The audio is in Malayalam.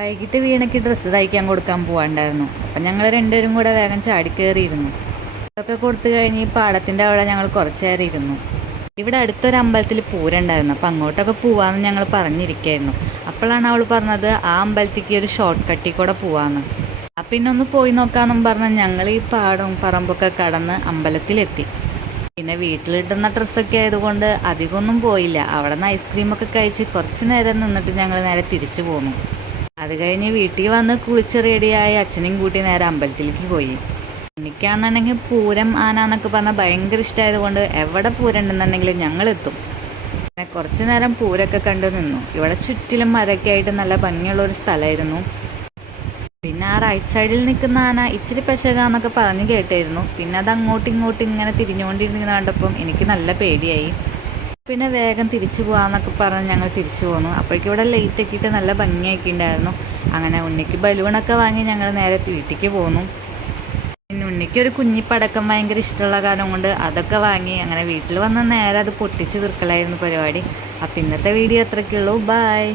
വൈകിട്ട് വീണയ്ക്ക് ഡ്രസ്സ് തയ്ക്കാൻ കൊടുക്കാൻ പോകാണ്ടായിരുന്നു. അപ്പം ഞങ്ങൾ രണ്ടുപേരും കൂടെ വേഗം ചാടിക്കയറിയിരുന്നു. ഇതൊക്കെ കൊടുത്തു കഴിഞ്ഞ് ഈ പാടത്തിൻ്റെ അവിടെ ഞങ്ങൾ കുറച്ച് നേരം ഇരുന്നു. ഇവിടെ അടുത്തൊരു അമ്പലത്തിൽ പൂരം ഉണ്ടായിരുന്നു. അപ്പം അങ്ങോട്ടൊക്കെ പോവാമെന്ന് ഞങ്ങൾ പറഞ്ഞിരിക്കുകയായിരുന്നു. അപ്പോഴാണ് അവൾ പറഞ്ഞത് ആ അമ്പലത്തേക്ക് ഒരു ഷോർട്ട് കട്ടിൽ കൂടെ പോവാമെന്ന്. അപ്പം പിന്നെ ഒന്ന് പോയി നോക്കാമെന്നും പറഞ്ഞ് ഞങ്ങൾ ഈ പാടവും പറമ്പൊക്കെ കടന്ന് അമ്പലത്തിലെത്തി. പിന്നെ വീട്ടിലിട്ടുന്ന ഡ്രസ്സൊക്കെ ആയതുകൊണ്ട് അധികമൊന്നും പോയില്ല. അവിടെ നിന്ന് ഐസ്ക്രീമൊക്കെ കഴിച്ച് കുറച്ച് നേരം നിന്നിട്ട് ഞങ്ങൾ നേരെ തിരിച്ചു പോന്നു. അത് കഴിഞ്ഞ് വീട്ടിൽ വന്ന് കുളിച്ച് റെഡിയായി അച്ഛനെയും കൂട്ടി നേരെ അമ്പലത്തിലേക്ക് പോയി. എനിക്കാണെന്നുണ്ടെങ്കിൽ പൂരം ആന എന്നൊക്കെ പറഞ്ഞാൽ ഭയങ്കര ഇഷ്ടമായതുകൊണ്ട് എവിടെ പൂരം ഉണ്ടെന്നുണ്ടെങ്കിലും ഞങ്ങളെത്തും. പിന്നെ കുറച്ച് നേരം പൂരമൊക്കെ കണ്ടു നിന്നു. ഇവിടെ ചുറ്റിലും മരമൊക്കെ ആയിട്ട് നല്ല ഭംഗിയുള്ളൊരു സ്ഥലമായിരുന്നു. പിന്നെ ആ റൈറ്റ് സൈഡിൽ നിൽക്കുന്ന ആന ഇച്ചിരി പെശകാന്നൊക്കെ പറഞ്ഞ് കേട്ടായിരുന്നു. പിന്നെ അത് അങ്ങോട്ടും ഇങ്ങോട്ടും ഇങ്ങനെ തിരിഞ്ഞുകൊണ്ടിരുന്ന കണ്ടപ്പം എനിക്ക് നല്ല പേടിയായി. പിന്നെ വേഗം തിരിച്ചു പോകാമെന്നൊക്കെ പറഞ്ഞ് ഞങ്ങൾ തിരിച്ചു പോന്നു. അപ്പോഴേക്കും ഇവിടെ ലൈറ്റൊക്കെ ഇട്ട് നല്ല ഭംഗിയൊക്കെ ഉണ്ടായിരുന്നു. അങ്ങനെ ഉണ്ണിക്ക് ബലൂണൊക്കെ വാങ്ങി ഞങ്ങൾ നേരെ വീട്ടിലേക്ക് പോന്നു. പിന്നെ ഉണ്ണിക്ക് ഒരു കുഞ്ഞിപ്പടക്കം ഭയങ്കര ഇഷ്ടമുള്ള കാരണം കൊണ്ട് അതൊക്കെ വാങ്ങി അങ്ങനെ വീട്ടിൽ വന്ന് നേരെ അത് പൊട്ടിച്ച് തീർക്കലായിരുന്നു പരിപാടി. അപ്പം ഇന്നത്തെ വീഡിയോ അത്രയ്ക്കുള്ളൂ. ബൈ.